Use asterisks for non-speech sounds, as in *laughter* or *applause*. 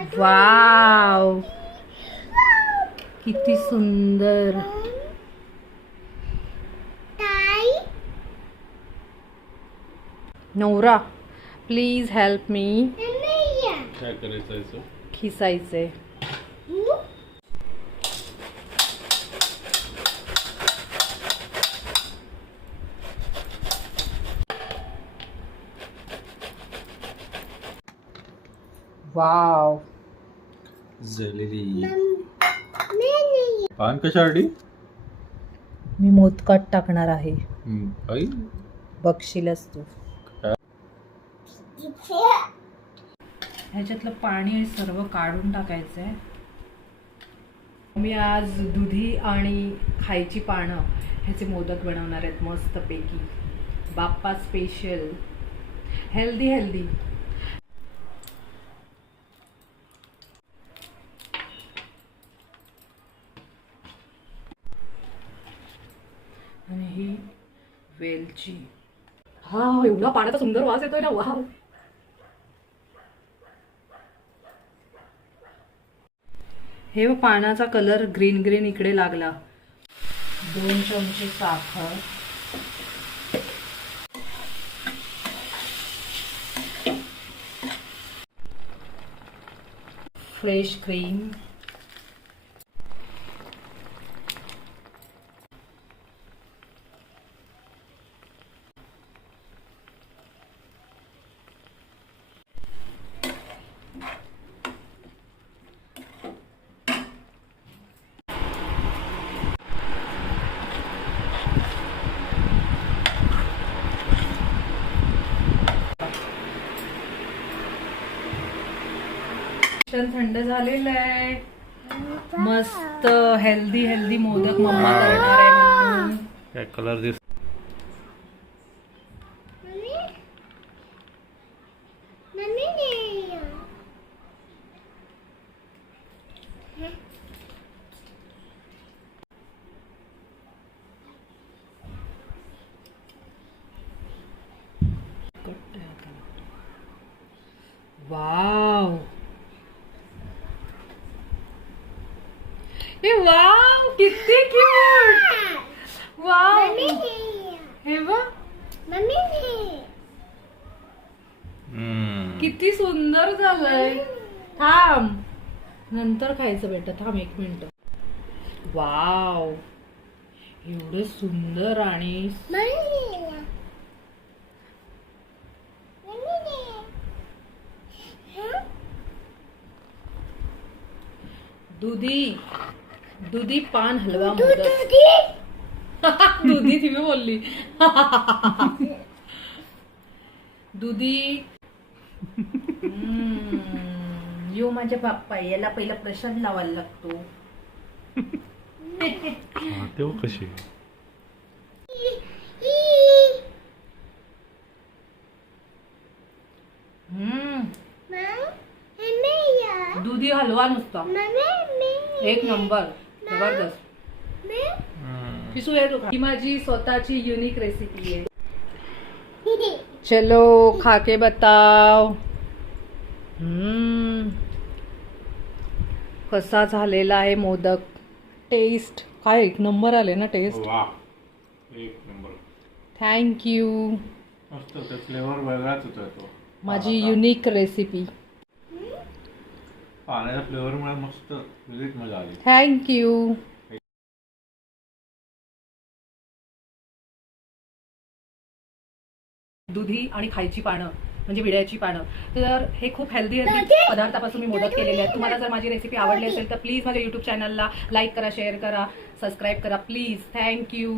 Wow. किती सुंदर. नवरा प्लीज हेल्प मी काय करायचं याचं? वाव जलेली. पान कशासाठी? मी मोदकात टाकणार आहे. हम्म, आई. बघशीलच तू. ह्याच्यातलं पाणी सर्व काढून टाकायचं आहे मी आज दुधी आणि खायची पानं ह्याचे मोदक बनवणार आहेत मस्तपैकी. बाप्पा स्पेशल हेल्दी हेल्दी आणि ही वेलची. हा एवढा पाण्याचा सुंदर वास येतोय ना वा हे पाण्याचा पानाचा कलर ग्रीन ग्रीन इकडे लागला. दोन चमचे साखर. Fresh cream. मिश्रण थंड झालेलं आहे. मस्त हेल्दी हेल्दी मोदक मम्मा करणार आहे काय कलर दिस मम्मी? मम्मी नाही वाव. ए वाव किती क्यूट वाव! हे बघ. मम्मी नाही हम्म. किती सुंदर झालंय. थांब. नंतर खायचं बेटा थांब एक मिनिट. वाव. एवढं सुंदर आणि मम्मी मम्मी नाही दुधी. दुधी पान हलवा मोदक *laughs* दुधी? ती मी बोलली. *laughs* दुधी. हम्म, यो माझ्या बाप्पा याला पहिला प्रशांत लावायला लागतो. हा, तेव्हा कशी? हम्म, दुधी हलवा नुसता. एक नंबर. जबरदस्त. हम्म. पिसू आहे तू. ही माझी स्वतःची युनिक रेसिपी आहे. चलो खा के बताव हम्म. कसा झालेला आहे मोदक? टेस्ट काय एक नंबर आले ना टेस्ट वा. एक नंबर थँक्यू मस्त फ्लेवर वेगळाच होता तो. माझी युनिक रेसिपी पाण्याच्या फ्लेवरमुळे मस्त वेगळीच मजा आली. थँक्यू दुधी आणि खायची पानं म्हणजे विड्याची पानं. तर हे खूप हेल्दी हेल्दी पदार्थापासून मी मोदक केलेले आहेत. तुम्हाला जर माझी रेसिपी आवडली असेल तर प्लीज माझ्या युट्यूब चॅनलला लाईक करा शेअर करा सबस्क्राईब करा. Please thank you